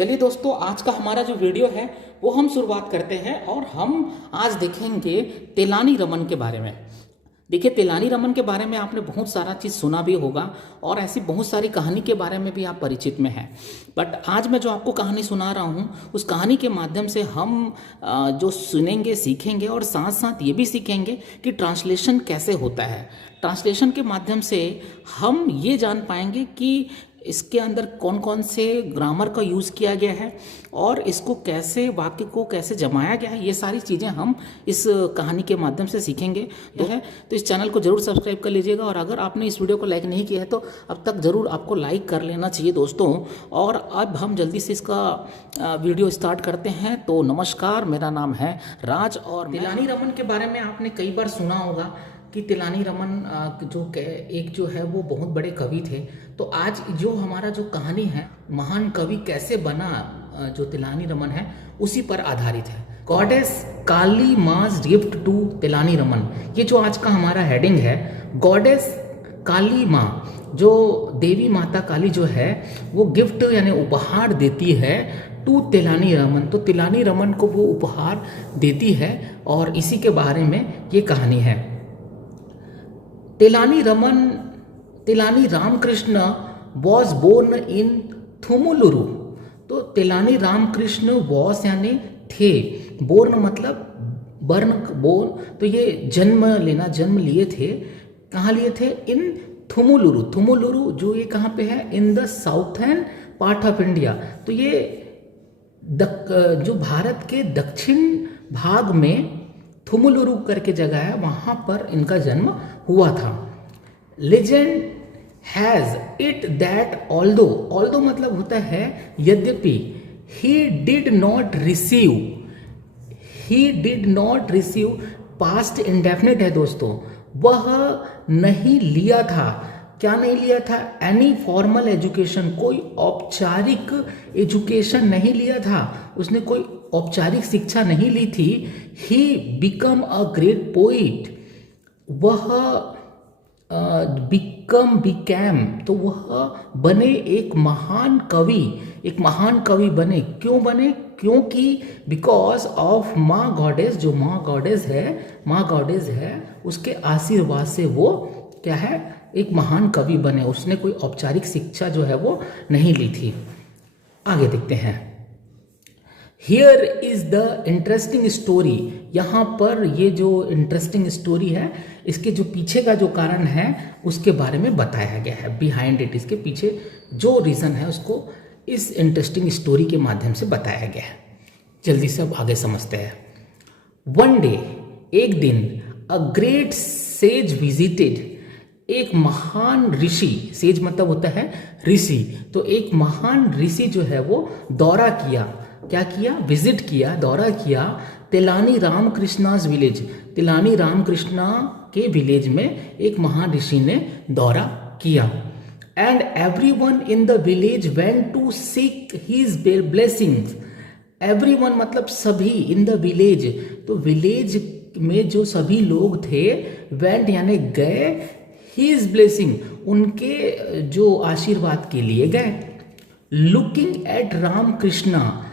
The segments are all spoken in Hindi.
चलिए दोस्तों, आज का हमारा जो वीडियो है वो हम शुरुआत करते हैं और हम आज देखेंगे तेलानी रमन के बारे में। देखिए, तेलानी रमन के बारे में आपने बहुत सारा चीज़ सुना भी होगा और ऐसी बहुत सारी कहानी के बारे में भी आप परिचित में हैं। बट आज मैं जो आपको कहानी सुना रहा हूँ उस कहानी के माध्यम से हम जो सुनेंगे, सीखेंगे और साथ साथ ये भी सीखेंगे कि ट्रांसलेशन कैसे होता है। ट्रांसलेशन के माध्यम से हम ये जान पाएंगे कि इसके अंदर कौन कौन से ग्रामर का यूज़ किया गया है और इसको कैसे, वाक्य को कैसे जमाया गया है। ये सारी चीज़ें हम इस कहानी के माध्यम से सीखेंगे तो इस चैनल को ज़रूर सब्सक्राइब कर लीजिएगा। और अगर आपने इस वीडियो को लाइक नहीं किया है तो अब तक ज़रूर आपको लाइक कर लेना चाहिए दोस्तों। और अब हम जल्दी से इसका वीडियो स्टार्ट करते हैं। तो नमस्कार, मेरा नाम है राज और तेलानी रमन के बारे में आपने कई बार सुना होगा कि तेलानी रमन जो है वो बहुत बड़े कवि थे। तो आज जो हमारा जो कहानी है, महान कवि कैसे बना, जो तेलानी रमन है उसी पर आधारित है। गॉडेस काली माज गिफ्ट टू तेलानी रमन, ये जो आज का हमारा हेडिंग है। गॉडेस काली माँ, जो देवी माता काली जो है वो गिफ्ट यानी उपहार देती है टू तेलानी रमन। तो तेलानी रमन को वो उपहार देती है और इसी के बारे में ये कहानी है। तेलानी रामकृष्ण वॉज बोर्न इन थुमुलुरु। तो तेलानी रामकृष्ण वॉज यानी थे, बोर्न मतलब बर्न, बोर्न तो ये जन्म लेना, जन्म लिए थे। कहाँ लिए थे? इन थुमुलुरु। थुमुलुरु जो ये कहाँ पे है? In the southern part of India. तो ये जो भारत के दक्षिण भाग में थुमुलुरु करके जगह है, वहाँ पर इनका जन्म हुआ था। Legend has it that although मतलब होता है यद्यपि, he did not receive past indefinite है दोस्तों। वह नहीं लिया था, क्या नहीं लिया था? एनी फॉर्मल एजुकेशन, कोई औपचारिक एजुकेशन नहीं लिया था, उसने कोई औपचारिक शिक्षा नहीं ली थी। He become a great poet, वह बिकैम तो वह बने एक महान कवि बने। क्यों बने? क्योंकि बिकॉज ऑफ माँ गॉडेस, जो माँ गॉडेस है उसके आशीर्वाद से वो क्या है? एक महान कवि बने। उसने कोई औपचारिक शिक्षा जो है वो नहीं ली थी। आगे देखते हैं। Here is the interesting story. यहाँ पर ये जो इंटरेस्टिंग स्टोरी है, इसके जो पीछे का जो कारण है उसके बारे में बताया गया है। बिहाइंड इट, इसके पीछे जो रीज़न है उसको इस इंटरेस्टिंग स्टोरी के माध्यम से बताया गया है। जल्दी से अब आगे समझते हैं। वन डे, एक दिन, अ ग्रेट सेज विजिटेड, एक महान ऋषि, सेज मतलब होता है ऋषि, तो एक महान ऋषि जो है वो दौरा किया। क्या किया? विजिट किया, दौरा किया तेलानी रामकृष्णा's विलेज। तेलानी रामकृष्णा के विलेज में एक महान ऋषि ने दौरा किया। And everyone in the village went to seek his blessings. Everyone मतलब सभी, इन द विलेज तो विलेज में जो सभी लोग थे, वेंट यानी गए, हिज ब्लेसिंग उनके जो आशीर्वाद के लिए गए। लुकिंग एट रामकृष्णा,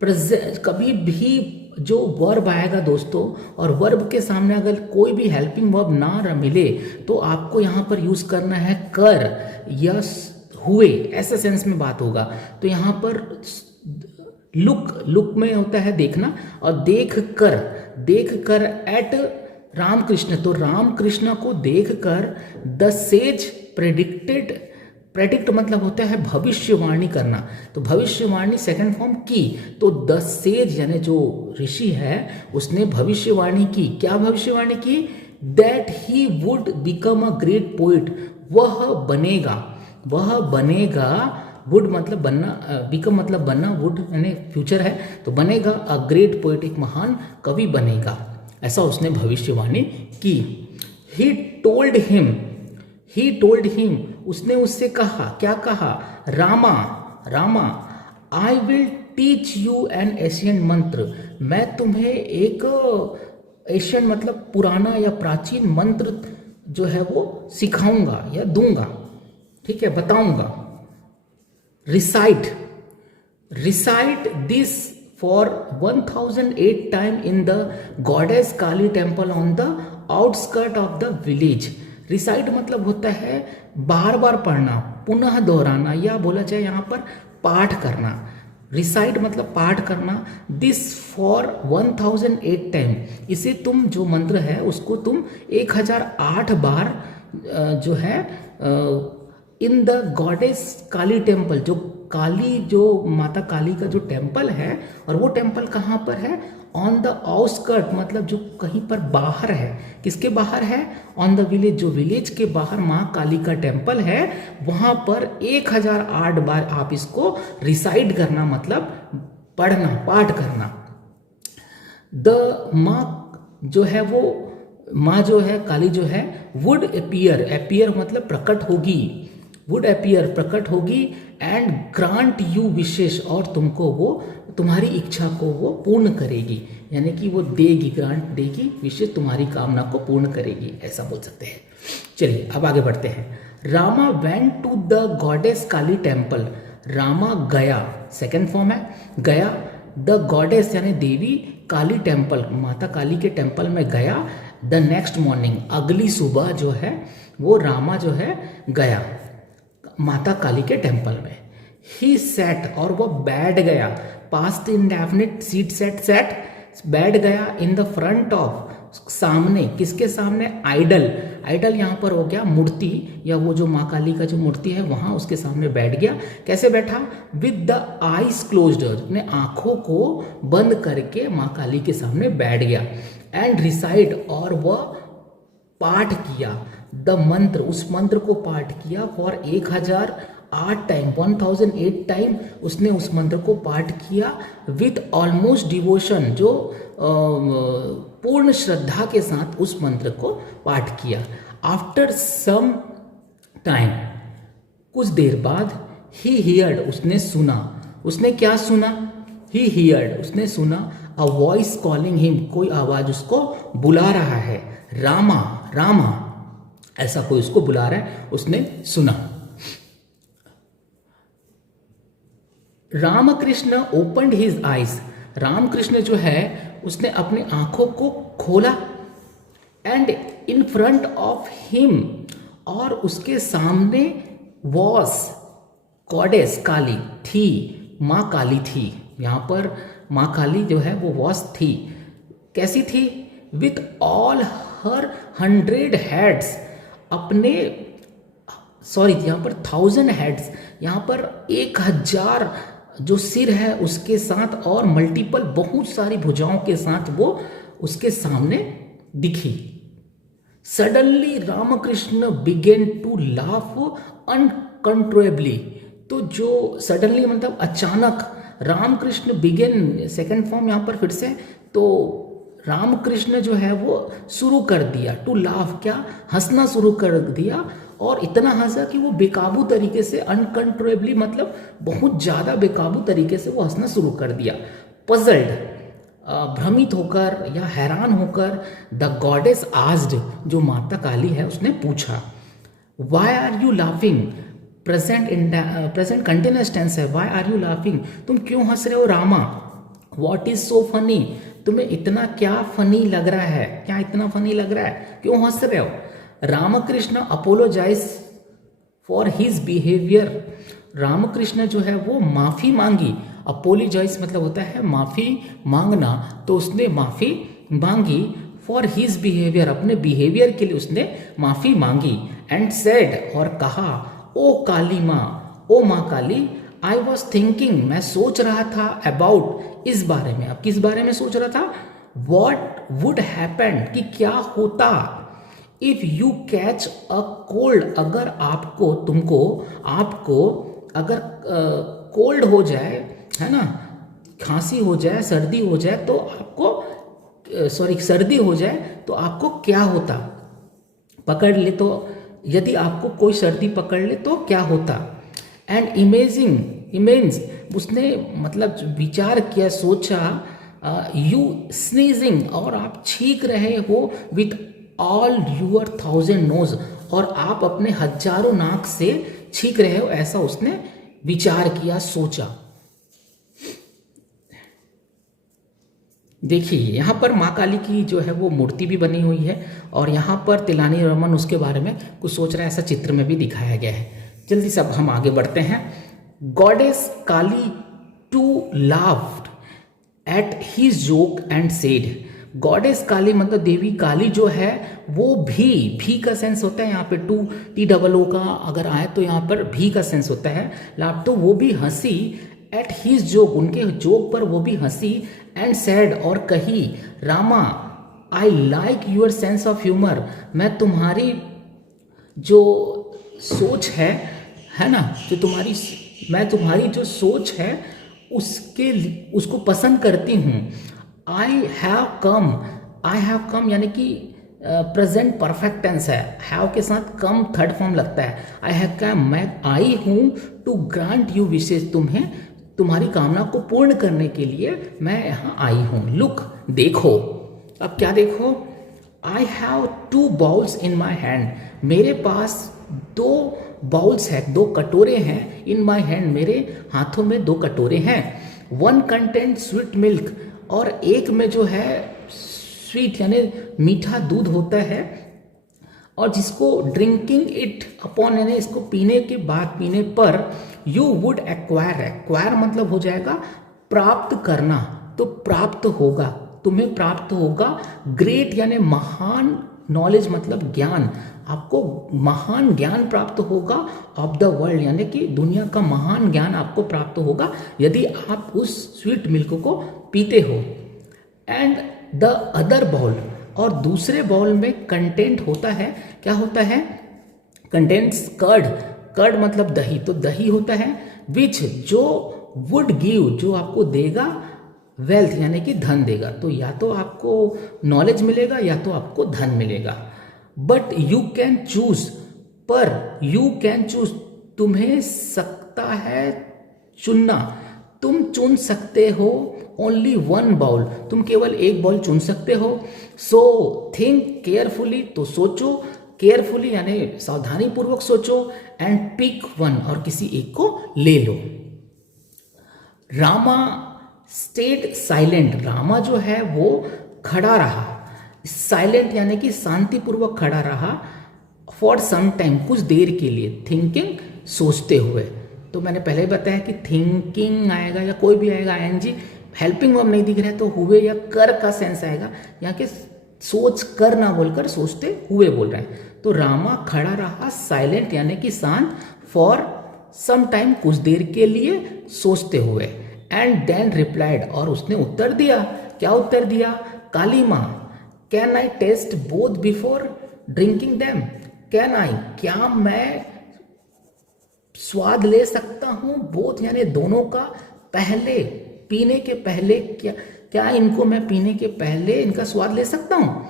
कभी भी जो वर्ब आएगा दोस्तों और वर्ब के सामने अगर कोई भी हेल्पिंग वर्ब ना मिले तो आपको यहाँ पर यूज करना है कर या हुए, ऐसे सेंस में बात होगा। तो यहाँ पर लुक में होता है देखना, और देख कर एट रामकृष्ण, तो रामकृष्ण को देखकर द सेज प्रेडिक्ट मतलब होता है भविष्यवाणी करना। तो भविष्यवाणी सेकंड फॉर्म की, तो द सेज यानी जो ऋषि है उसने भविष्यवाणी की। क्या भविष्यवाणी की? That he would become a great poet, वह बनेगा। वुड मतलब बनना, बिकम मतलब बनना, वुड यानी फ्यूचर है, तो बनेगा अ ग्रेट पोइट, एक महान कवि बनेगा, ऐसा उसने भविष्यवाणी की। ही टोल्ड हिम, उसने उससे कहा, क्या कहा? Rama I will teach you N Asian मंत्र, मैं तुम्हें एक एशियन मतलब पुराना या प्राचीन मंत्र जो है वो सिखाऊंगा या दूंगा, ठीक है, बताऊंगा। Recite recite this for 1008 time in the goddess Kali temple on the outskirt of the village. Recite मतलब होता है बार बार पढ़ना, पुनः दोहराना, या बोला जाए यहाँ पर पाठ करना. रिसाइट मतलब पाठ करना. दिस फॉर 1008 टाइम, इसे तुम जो मंत्र है उसको तुम 1008 बार जो है in the goddess Kali temple, जो काली, जो माता काली का जो टेम्पल है, और वो टेम्पल कहाँ पर है? ऑन द आउटस्कर्ट, मतलब जो कहीं पर बाहर है. किसके बाहर है? ऑन द विलेज, जो विलेज के बाहर माँ काली का टेम्पल है, वहाँ पर 1008 बार आप इसको रिसाइड करना, मतलब पढ़ना, पाठ करना. द माँ जो है वो, माँ जो है काली जो है, वुड अपीयर, अपीयर मतलब प्रकट होगी, वुड अपीयर प्रकट होगी, एंड ग्रांट यू विशेष, और तुमको वो तुम्हारी इच्छा को वो पूर्ण करेगी, यानी कि वो देगी, ग्रांट देगी, विशेष तुम्हारी कामना को पूर्ण करेगी, ऐसा बोल सकते हैं. चलिए अब आगे बढ़ते हैं. Rama went to the goddess Kali temple. Rama गया, सेकेंड फॉर्म है गया. द गॉडेस यानी देवी, काली टेम्पल, माता काली के टेम्पल में गया. द नेक्स्ट मॉर्निंग, अगली सुबह जो है वो रामा जो है गया माता काली के टेम्पल में. ही सेट, और वो बैठ गया, past indefinite, seat set, set बैठ गया. इन द फ्रंट ऑफ, सामने, किसके सामने? आइडल. आइडल यहाँ पर हो गया मूर्ति, या वो जो माँ काली का जो मूर्ति है वहाँ उसके सामने बैठ गया. कैसे बैठा? विद द आईज क्लोज्ड, अपने आंखों को बंद करके माँ काली के सामने बैठ गया. एंड रिसाइड, और वह पाठ किया, द मंत्र, उस मंत्र को पाठ किया फॉर 1008 टाइम, 1008 टाइम उसने उस मंत्र को पाठ किया. विथ ऑलमोस्ट डिवोशन, जो पूर्ण श्रद्धा के साथ उस मंत्र को पाठ किया. आफ्टर सम टाइम, कुछ देर बाद, ही हियर्ड, उसने सुना. उसने क्या सुना? ही हियर्ड, उसने सुना. अ वॉइस कॉलिंग हिम, कोई आवाज उसको बुला रहा है. रामा, रामा, ऐसा कोई उसको बुला रहा है, उसने सुना. Ramakrishna opened his eyes, Ramakrishna जो है उसने अपनी आंखों को खोला. And in front of him, और उसके सामने वॉस गॉडेस काली थी, माँ काली थी. यहाँ पर माँ काली जो है वो वॉस थी. कैसी थी? विथ ऑल हर 100 हेड्स, अपने, सॉरी यहाँ पर 1000 हेड्स, यहाँ पर 1000 जो सिर है उसके साथ, और मल्टीपल, बहुत सारी भुजाओं के साथ वो उसके सामने दिखी. Suddenly Ramakrishna began to laugh uncontrollably. तो जो सडनली मतलब अचानक, रामकृष्ण बिगेन, सेकेंड फॉर्म यहाँ पर फिर से, तो रामकृष्ण जो है वो शुरू कर दिया, टू लाफ, क्या? हंसना शुरू कर दिया. और इतना हंसा कि वो बेकाबू तरीके से, अनकंट्रोलेबली मतलब बहुत ज़्यादा बेकाबू तरीके से वो हंसना शुरू कर दिया. पजल्ड, भ्रमित होकर या हैरान होकर, द गॉडेस आस्क्ड, जो माता काली है उसने पूछा. Why are you laughing? Present continuous tense है. वाई आर यू लाफिंग, तुम क्यों हंस रहे हो Rama? What is so funny, तुम्हें इतना क्या फनी लग रहा है? क्या इतना फनी लग रहा है? क्यों हंस रहे हो? Ramakrishna apologise for his behaviour, Ramakrishna जो है वो माफ़ी मांगी. अपोलोजाइज मतलब होता है माफ़ी मांगना, तो उसने माफ़ी मांगी फॉर हिज बिहेवियर, अपने बिहेवियर के लिए उसने माफ़ी मांगी. एंड सेड, और कहा, ओ काली माँ, ओ माँ काली, आई वॉज थिंकिंग, मैं सोच रहा था, अबाउट, इस बारे में. अब किस बारे में सोच रहा था? वॉट वुड हैपन, कि क्या होता, if you catch a cold, अगर आपको, तुमको, आपको अगर कोल्ड हो जाए, है ना, खांसी हो जाए, सर्दी हो जाए, तो आपको, सॉरी सर्दी हो जाए तो आपको क्या होता? पकड़ ले तो, यदि आपको कोई सर्दी पकड़ ले तो क्या होता? एंड इमेज, उसने मतलब विचार किया, सोचा. यू स्नीजिंग, और आप छींक रहे हो, विथ ऑल यूर 1000 नोज, और आप अपने हजारों नाक से छींक रहे हो, ऐसा उसने विचार किया, सोचा. देखिए यहाँ पर माँ काली की जो है वो मूर्ति भी बनी हुई है और यहाँ पर तिलानी रमन उसके बारे में कुछ सोच रहा है, ऐसा चित्र में भी दिखाया गया है। जल्दी से अब हम आगे बढ़ते हैं। Goddess Kali too laughed at his joke and said. Goddess Kali मतलब देवी काली जो है वो भी का सेंस होता है, यहाँ पे टू टी डबल ओ का अगर आए तो यहाँ पर भी का सेंस होता है। लाभ तो वो भी हंसी, एट हिज जोक उनके जोक पर वो भी हंसी, एंड सैड और कही, Rama I like your sense of humour. मैं तुम्हारी जो सोच है ना, जो तुम्हारी जो सोच है उसको पसंद करती हूँ। आई हैव कम यानी कि प्रेजेंट परफेक्ट टेंस है, हैव के साथ कम थर्ड फॉर्म लगता है। आई हैव कम, मैं आई हूँ, टू ग्रांट यू विशेष, तुम्हें तुम्हारी कामना को पूर्ण करने के लिए मैं यहाँ आई हूँ। लुक देखो, अब क्या देखो, I have 2 bowls in my hand, मेरे पास 2 बाउल्स है, 2 कटोरे हैं, इन माई हैंड मेरे हाथों में 2 कटोरे हैं। 1 कंटेंट स्वीट मिल्क, और एक में जो है स्वीट यानी मीठा दूध होता है, और जिसको ड्रिंकिंग इट अपॉन यानी इसको पीने के बाद, पीने पर, यू वुड एक्वायर मतलब हो जाएगा प्राप्त करना, तो प्राप्त होगा, तुम्हें प्राप्त होगा। ग्रेट यानी महान, नॉलेज मतलब ज्ञान, आपको महान ज्ञान प्राप्त होगा। ऑफ द वर्ल्ड यानी कि दुनिया का महान ज्ञान आपको प्राप्त होगा यदि आप उस स्वीट मिल्क को पीते हो। एंड द अदर बाउल, और दूसरे बाउल में कंटेंट होता है, क्या होता है, कंटेंट्स कर्ड मतलब दही, तो दही होता है, विच जो वुड गिव जो आपको देगा, वेल्थ यानी कि धन देगा, तो या तो आपको नॉलेज मिलेगा या तो आपको धन मिलेगा। बट यू कैन चूज, पर यू कैन चूज तुम्हें सकता है चुनना, तुम चुन सकते हो। ओनली 1 बाउल, तुम केवल एक बाउल चुन सकते हो। सो थिंक केयरफुली, तो सोचो, केयरफुली यानी सावधानी पूर्वक सोचो, एंड पिक 1 और किसी एक को ले लो। रामा स्टेड साइलेंट, रामा जो है वो खड़ा रहा, साइलेंट यानी कि शांतिपूर्वक खड़ा रहा, फॉर सम टाइम कुछ देर के लिए, थिंकिंग सोचते हुए। तो मैंने पहले ही बताया कि थिंकिंग आएगा या कोई भी आएगा आईएनजी, हेल्पिंग वर्ब नहीं दिख रहा है तो हुए या कर का सेंस आएगा, यहाँ के सोच कर ना बोलकर सोचते हुए बोल रहे हैं। तो रामा खड़ा रहा, साइलेंट यानी कि शांत, फॉर सम टाइम कुछ देर के लिए, सोचते हुए। एंड देन रिप्लाइड, और उसने उत्तर दिया, क्या उत्तर दिया, काली माँ can I taste both before drinking them, can I क्या मैं स्वाद ले सकता हूँ, बोथ यानी दोनों का, पहले पीने के पहले, क्या इनको मैं पीने के पहले इनका स्वाद ले सकता हूँ।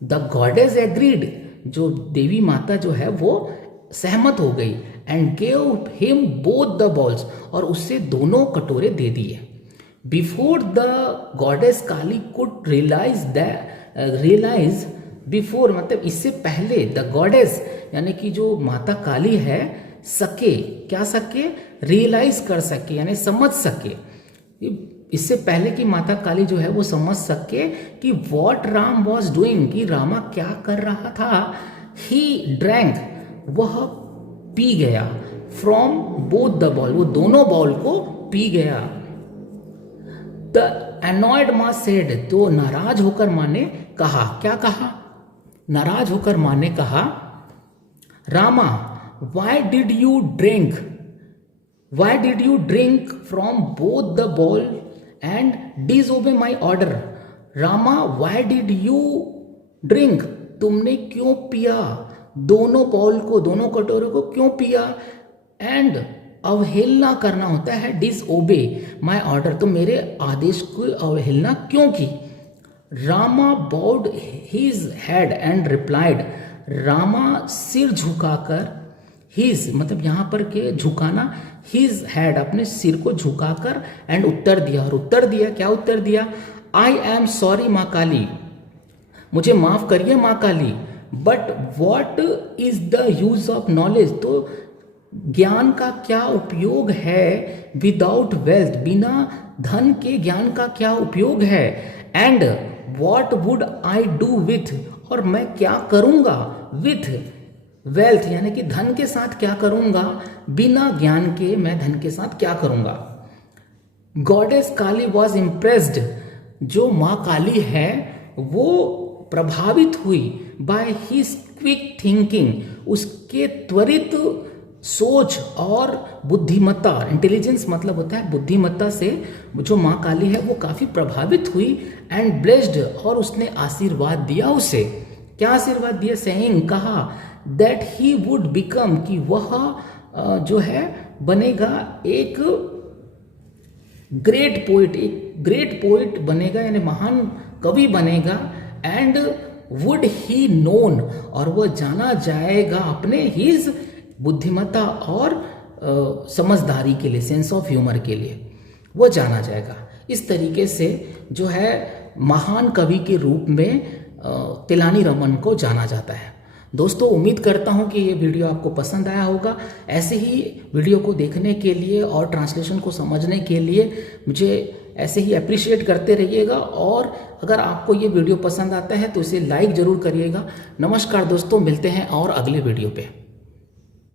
द गॉडेस एग्रीड, जो देवी माता जो है वो सहमत हो गई। And gave him both the bowls, और उससे दोनों कटोरे दे दिए। Before the goddess Kali could realise before मतलब इससे पहले, द गॉडेस यानी कि जो माता काली है, सके, क्या सके, रियलाइज कर सके यानी समझ सके, इससे पहले कि माता काली जो है वो समझ सके कि वॉट राम वॉज डूइंग, कि रामा क्या कर रहा था। ही ड्रैंक, वह पी गया, फ्रॉम बोथ द बॉल, वो दोनों बॉल को पी गया। द एनॉयड माँ सेड, तो नाराज होकर माँ ने कहा, क्या कहा, नाराज होकर माँ ने कहा, Rama why did you drink from both the ball and disobey my order. Rama why did you drink, तुमने क्यों पिया, दोनों बॉल को, दोनों कटोरे को क्यों पिया। एंड अवहेलना करना होता है, डिसओबे माई ऑर्डर, तो मेरे आदेश को अवहेलना क्यों की। Rama bowed his head and replied, Rama सिर झुकाकर, हिज मतलब यहाँ पर के झुकाना, हिज हेड अपने सिर को झुकाकर, एंड उत्तर दिया, और उत्तर दिया, क्या उत्तर दिया, आई एम सॉरी माँ काली, मुझे माफ करिए माँ Kali, but what is the use of knowledge, तो ज्ञान का क्या उपयोग है, विदाउट वेल्थ, बिना धन के ज्ञान का क्या उपयोग है, and what would I do with, और मैं क्या करूँगा विथ वेल्थ, यानी कि धन के साथ क्या करूँगा, बिना ज्ञान के मैं धन के साथ क्या करूँगा। गॉडेस काली वॉज इम्प्रेस्ड, जो माँ काली है वो प्रभावित हुई बाय हिज क्विक थिंकिंग, उसके त्वरित सोच और बुद्धिमत्ता, इंटेलिजेंस मतलब होता है बुद्धिमत्ता से जो माँ काली है वो काफ़ी प्रभावित हुई, एंड ब्लेस्ड, और उसने आशीर्वाद दिया उसे। क्या आशीर्वाद दिया, सेइंग, कहा, दैट ही वुड बिकम, कि वह जो है बनेगा एक ग्रेट पोइट, एक ग्रेट पोइट बनेगा, यानी महान कवि बनेगा, एंड वुड ही नोन, और वह जाना जाएगा अपने हिज बुद्धिमत्ता और समझदारी के लिए, सेंस ऑफ ह्यूमर के लिए वो जाना जाएगा। इस तरीके से जो है महान कवि के रूप में तिलानी रमन को जाना जाता है। दोस्तों, उम्मीद करता हूँ कि ये वीडियो आपको पसंद आया होगा। ऐसे ही वीडियो को देखने के लिए और ट्रांसलेशन को समझने के लिए मुझे ऐसे ही अप्रिशिएट करते रहिएगा, और अगर आपको ये वीडियो पसंद आता है तो इसे लाइक ज़रूर करिएगा। नमस्कार दोस्तों, मिलते हैं और अगले वीडियो पे।